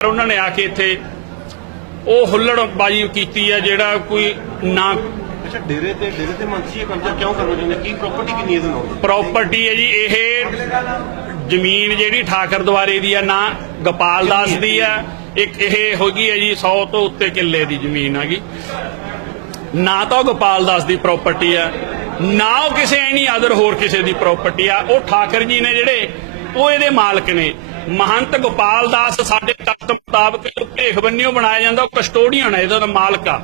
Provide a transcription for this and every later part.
ਪਰ ਉਹਨਾਂ ਨੇ ਆ ਕੇ ਇੱਥੇ ਉਹ ਹੁੱਲੜਬਾਜੀ ਕੀਤੀ ਆ ਜਿਹੜਾ ਕੋਈ ਨਾ ਅੱਛਾ ਡੇਰੇ ਤੇ ਡੇਰੇ ਤੇ ਮੰਤਰੀ ਇਹ ਕਬਜ਼ਾ ਕਿਉਂ ਕਰਨਾ ਚਾਹੁੰਦੇ? ਕੀ ਪ੍ਰਾਪਰਟੀ ਕਿੰਨੀ ਹੈ ਨਾਲ? ਪ੍ਰਾਪਰਟੀ ਹੈ ਜੀ ਇਹ ਜ਼ਮੀਨ ਜਿਹੜੀ ਠਾਕਰ ਦੁਆਰੇ ਦੀ ਆ ਨਾ ਗੋਪਾਲ ਦਾਸ ਦੀ ਆ ਇੱਕ ਇਹ ਹੋਗੀ ਹੈ ਜੀ 100 ਤੋਂ ਉੱਤੇ ਕਿੱਲੇ ਦੀ ਜ਼ਮੀਨ ਹੈਗੀ। ਨਾ ਤਾਂ ਗੋਪਾਲ ਦਾਸ ਦੀ ਪ੍ਰਾਪਰਟੀ ਆ ਨਾ ਉਹ ਕਿਸੇ ਐਨੀ ਅਦਰ ਹੋਰ ਕਿਸੇ ਦੀ ਪ੍ਰਾਪਰਟੀ ਆ। ਉਹ ਠਾਕਰ ਜੀ ਨੇ ਜਿਹੜੇ ਉਹ ਇਹਦੇ ਮਾਲਕ ਨੇ। ਮਹੰਤ ਗੋਪਾਲ ਦਾਸ ਸਾਡੇ ਤਖਤ ਮੁਤਾਬਕ ਜੋ ਭੇਖ ਬੰਨਿਓ ਬਣਾਇਆ ਜਾਂਦਾ ਉਹ ਕਸਟੋਡੀਅਨ ਹੈ ਇਹਦਾ ਮਾਲਕ ਆ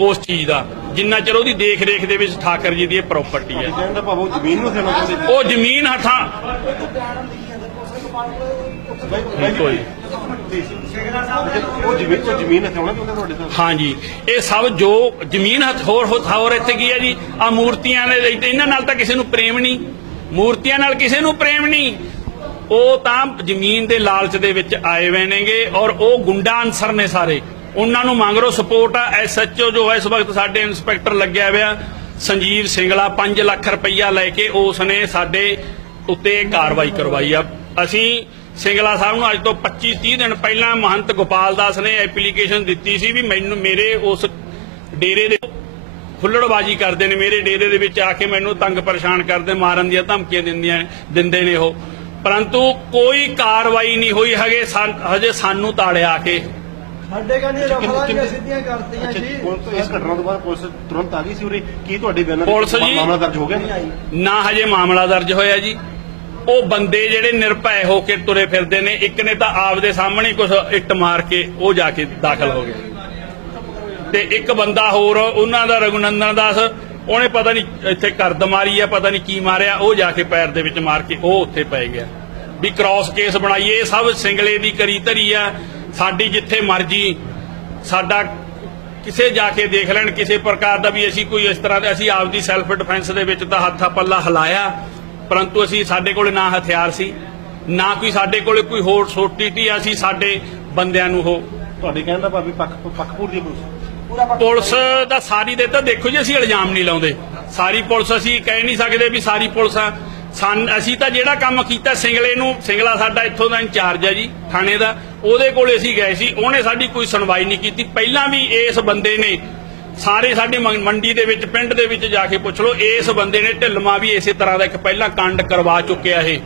ਉਸ ਚੀਜ਼ ਦਾ। ਜਿੰਨਾ ਚਿਰ ਉਹਦੀ ਦੇਖ ਰੇਖ ਦੇ ਵਿੱਚ ਠਾਕਰ ਜੀ ਦੀ ਇਹ ਪ੍ਰਾਪਰਟੀ ਹੈ ਭਾਵ ਉਹ ਜ਼ਮੀਨ ਨੂੰ ਦੇਣਾ ਚਾਹੁੰਦੇ ਉਹ ਜ਼ਮੀਨ ਹੱਥਾਂ ਕੋਈ ਉਹ ਜ਼ਮੀਨ ਉਹ ਜ਼ਮੀਨ ਹਥਿਆਉਣਾ ਚਾਹੁੰਦੇ ਤੁਹਾਡੇ ਤੋਂ ਹਾਂਜੀ। ਇਹ ਸਭ ਜੋ ਜ਼ਮੀਨ ਹੱਥ ਹੋਰ ਹੋਰ ਇੱਥੇ ਕੀ ਹੈ ਜੀ? ਆ ਮੂਰਤੀਆਂ ਤੇ ਇਹਨਾਂ ਨਾਲ ਤਾਂ ਕਿਸੇ ਨੂੰ ਪ੍ਰੇਮ ਨਹੀਂ। ਮੂਰਤੀਆਂ ਨਾਲ ਕਿਸੇ ਨੂੰ ਪ੍ਰੇਮ ਨਹੀਂ। ਉਹ ਤਾਂ ਜ਼ਮੀਨ ਦੇ ਲਾਲਚ ਦੇ ਵਿੱਚ ਆਏ ਹੋਏ ਨੇਗੇ ਔਰ ਉਹ ਗੁੰਡਾ ਅਨਸਰ ਨੇ ਸਾਰੇ। ਉਹਨਾਂ ਨੂੰ ਮੰਗਰੋ ਸਪੋਰਟ ਆ ਐਸਐਚਓ ਜੋ ਹੈ ਇਸ ਵਕਤ ਸਾਡੇ ਇੰਸਪੈਕਟਰ ਲੱਗਿਆ ਹੋਇਆ, ਸੰਜੀਵ ਸਿੰਗਲਾ 5 ਲੱਖ ਰੁਪਈਆ ਲੈ ਕੇ ਉਸ ਨੇ ਸਾਡੇ ਉੱਤੇ ਕਾਰਵਾਈ ਕਰਵਾਈ ਆ। ਅਸੀਂ ਸਿੰਗਲਾ ਸਾਹਿਬ ਨੂੰ ਅੱਜ ਤੋਂ 25 30 ਦਿਨ ਪਹਿਲਾਂ ਮਹੰਤ ਗੋਪਾਲ ਦਾਸ ਨੇ ਐਪਲੀਕੇਸ਼ਨ ਦਿੱਤੀ ਸੀ ਵੀ ਮੈਨੂੰ, ਮੇਰੇ ਉਸ ਡੇਰੇ ਦੇ ਖੁੱਲੜਬਾਜ਼ੀ ਕਰਦੇ ਨੇ, ਮੇਰੇ ਡੇਰੇ ਦੇ ਵਿੱਚ ਆ ਕੇ ਮੈਨੂੰ ਤੰਗ ਪਰੇਸ਼ਾਨ ਕਰਦੇ, ਮਾਰਨ ਦੀਆਂ ਧਮਕੀਆਂ ਦਿੰਦੀਆਂ, ਦਿੰਦੇ ਨੇ ਉਹ। ਪਰੰਤੂ ਕੋਈ ਕਾਰਵਾਈ ਨਹੀਂ ਹੋਈ ਹਗੇ ਹਜੇ ਸਾਨੂੰ ਤਾੜਿਆ ਆ ਕੇ। ਸਾਡੇ ਕਹਿੰਦੇ ਰਫਲਾਂ ਦੀਆਂ ਸਿੱਧੀਆਂ ਕਰਤੀਆਂ ਜੀ। ਪੁਲਿਸ ਇਸ ਘਟਨਾ ਤੋਂ ਬਾਅਦ ਪੁਲਿਸ ਤੁਰੰਤ ਆ ਗਈ ਸੀ ਉਰੇ। ਕੀ ਤੁਹਾਡੇ ਬਿਆਨਾਂ ਪੁਲਿਸ ਜੀ- ਮਾਮਲਾ ਦਰਜ ਹੋ ਗਿਆ? ਨਾ ਹਜੇ ਮਾਮਲਾ ਦਰਜ ਹੋਇਆ ਜੀ। ਉਹ ਬੰਦੇ ਜਿਹੜੇ ਨਿਰਭੈ ਹੋ ਕੇ ਤੁਰੇ ਫਿਰਦੇ ਨੇ ਇੱਕ ਨੇ ਤਾਂ ਆਪਦੇ ਸਾਹਮਣੇ ਕੁਝ ਇੱਟ ਮਾਰ ਕੇ ਉਹ ਜਾ ਕੇ ਦਾਖਲ ਹੋ ਗਏ। ਤੇ ਇੱਕ ਬੰਦਾ ਹੋਰ ਉਹਨਾਂ ਦਾ ਰਘੁਨੰਦਨ ਦਾਸ ਉਹਨੇ ਪਤਾ ਨਹੀਂ ਇੱਥੇ ਕਰਦ ਮਾਰੀ ਆ, ਪਤਾ ਨਹੀਂ ਕੀ ਮਾਰਿਆ, ਉਹ ਜਾ ਕੇ ਪੈਰ ਦੇ ਵਿੱਚ ਮਾਰ ਕੇ ਉਹ ਉੱਥੇ ਪੈ ਗਿਆ। ਵੀ ਕ੍ਰਾਸ ਕੇਸ ਬਣਾਈਏ ਸਭ ਸਿੰਗਲੇ ਦੀ ਕਰੀ ਧਰੀ ਆ, ਸਾਡੀ ਜਿੱਥੇ ਮਰਜ਼ੀ, ਸਾਡਾ ਕਿਸੇ ਜਾ ਕੇ ਦੇਖ ਲੈਣ, ਕਿਸੇ ਪ੍ਰਕਾਰ ਦਾ ਵੀ ਅਸੀਂ ਕੋਈ ਇਸ ਤਰ੍ਹਾਂ ਦੇ, ਅਸੀਂ ਆਪਦੀ ਸੈਲਫ ਡਿਫੈਂਸ ਦੇ ਵਿੱਚ ਤਾਂ ਹੱਥਾ ਪੱਲਾ ਹਿਲਾਇਆ, ਪਰੰਤੂ ਅਸੀਂ ਸਾਡੇ ਕੋਲ ਨਾ ਹਥਿਆਰ ਸੀ, ਨਾ ਕੋਈ ਸਾਡੇ ਕੋਲ ਕੋਈ ਹੋਰ ਸੋਟੀ ਟੀ ਅਸੀਂ ਸਾਡੇ ਬੰਦਿਆਂ ਨੂੰ ਉਹ ਤੁਹਾਡੇ ਕਹਿਣ ਦਾ ਭਾਵ ਪੱਖ ਪੱਖਪੂਰ ਦੀ ਪੁਲਿਸ। ਪੁਲਿਸ ਦਾ ਸਾਰੀ ਦੇ ਤਾਂ ਦੇਖੋ ਜੀ ਅਸੀਂ ਇਲਜ਼ਾਮ ਨਹੀਂ ਲਾਉਂਦੇ। ਸਾਰੀ ਪੁਲਿਸ ਅਸੀਂ ਕਹਿ ਨਹੀਂ ਸਕਦੇ ਵੀ ਸਾਰੀ ਪੁਲਿਸ ਆ। ਸਾਨ ਅਸੀਂ ਤਾਂ ਜਿਹੜਾ ਕੰਮ ਕੀਤਾ ਸਿੰਗਲੇ ਨੂੰ ਸਿੰਗਲਾ ਸਾਡਾ ਇੱਥੋਂ ਦਾ ਇੰਚਾਰਜ ਹੈ ਜੀ ਥਾਣੇ ਦਾ। ਉਹਦੇ ਕੋਲੇ ਅਸੀਂ ਗਏ ਸੀ ਉਹਨੇ ਸਾਡੀ ਕੋਈ ਸੁਣਵਾਈ ਨਹੀਂ ਕੀਤੀ। ਪਹਿਲਾਂ ਵੀ ਇਸ ਬੰਦੇ ਨੇ ਸਾਰੇ ਸਾਡੇ ਮੰਡੀ ਦੇ ਵਿੱਚ ਪਿੰਡ ਦੇ ਵਿੱਚ ਜਾ ਕੇ ਪੁੱਛ ਲਓ ਇਸ ਬੰਦੇ ਨੇ ਢਿੱਲਮਾ ਵੀ ਇਸੇ ਤਰ੍ਹਾਂ ਦਾ ਇੱਕ ਪਹਿਲਾਂ ਕਾਂਡ ਕਰਵਾ ਚੁੱਕਿਆ ਇਹ।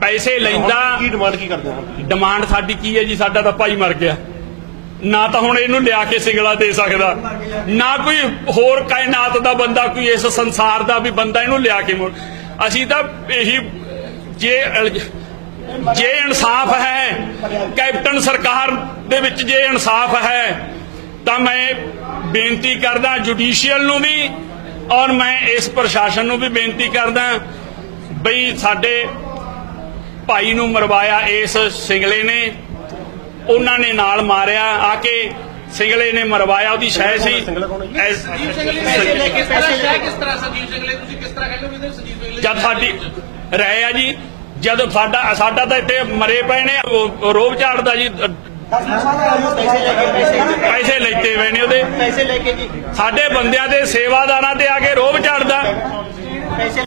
ਪੈਸੇ ਲੈਂਦਾ। ਕੀ ਡਿਮਾਂਡ ਕੀ ਕਰਦੇ ਹੋ? ਡਿਮਾਂਡ ਸਾਡੀ ਕੀ ਹੈ ਜੀ? ਸਾਡਾ ਤਾਂ ਭਾਈ ਮਰ ਗਿਆ। ਨਾ ਤਾਂ ਹੁਣ ਇਹਨੂੰ ਲਿਆ ਕੇ ਸਿੰਗਲਾ ਦੇ ਸਕਦਾ। ਨਾ ਕੋਈ ਹੋਰ ਕਾਇਨਾਤ ਦਾ ਬੰਦਾ, ਕੋਈ ਇਸ ਸੰਸਾਰ ਦਾ ਵੀ ਬੰਦਾ ਇਹਨੂੰ ਲਿਆ ਕੇ ਅਸੀਂ ਤਾਂ ਇਹੀ ਜੇ ਜੇ ਇਨਸਾਫ ਹੈ, ਕੈਪਟਨ ਸਰਕਾਰ ਦੇ ਵਿੱਚ ਜੇ ਇਨਸਾਫ ਹੈ, ਤਾਂ ਮੈਂ ਬੇਨਤੀ ਕਰਦਾ ਜੁਡੀਸ਼ੀਅਲ ਨੂੰ ਵੀ ਔਰ ਮੈਂ ਇਸ ਪ੍ਰਸ਼ਾਸਨ ਨੂੰ ਵੀ ਬੇਨਤੀ ਕਰਦਾ ਬਈ ਸਾਡੇ ਭਾਈ ਨੂੰ ਮਰਵਾਇਆ ਇਸ ਸਿੰਗਲੇ ਨੇ। ਉਹਨਾਂ ਨੇ ਨਾਲ ਮਾਰਿਆ ਆ ਕੇ ਸਿੰਗਲੇ ਨੇ ਮਰਵਾਇਆ ਉਹਦੀ ਸ਼ੈ ਸੀ। ਸਿੰਗਲਾ ਕੌਣ ਹੈ ਐਸ- ਪੈਸੇ ਲੈ ਕੇ ਪੈਸੇ ਲੈ ਕਿਸ ਤਰ੍ਹਾਂ ਸੰਜੀਵ ਸਿੰਘਲੇ ਤੁਸੀਂ ਕਿਸ ਤਰ੍ਹਾਂ ਕਹਿੰਦੇ ਹੋ ਵੀ ਇਹਦੇ ਸੰਜੀਵ ਸਿੰਘਲੇ ਜਦ ਸਾਡੀ ਰਹੇ ਆ ਜੀ ਜਦ ਸਾਡਾ ਸਾਡਾ ਤਾਂ ਇੱਥੇ ਮਰੇ ਪਏ ਨੇ ਉਹ ਰੋਬ ਝਾੜਦਾ ਜੀ। ਪੈਸੇ ਲੈ ਕੇ ਪੈਸੇ ਪੈਸੇ ਲੈਤੇ ਹੋਏ ਨੇ ਉਹਦੇ। ਪੈਸੇ ਲੈ ਕੇ ਜੀ। ਸਾਡੇ ਬੰਦਿਆਂ ਦੇ ਸੇਵਾਦਾਰਾਂ ਤੇ ਆ ਕੇ ਰੋਬ ਝਾੜਦਾ। ਪੈਸੇ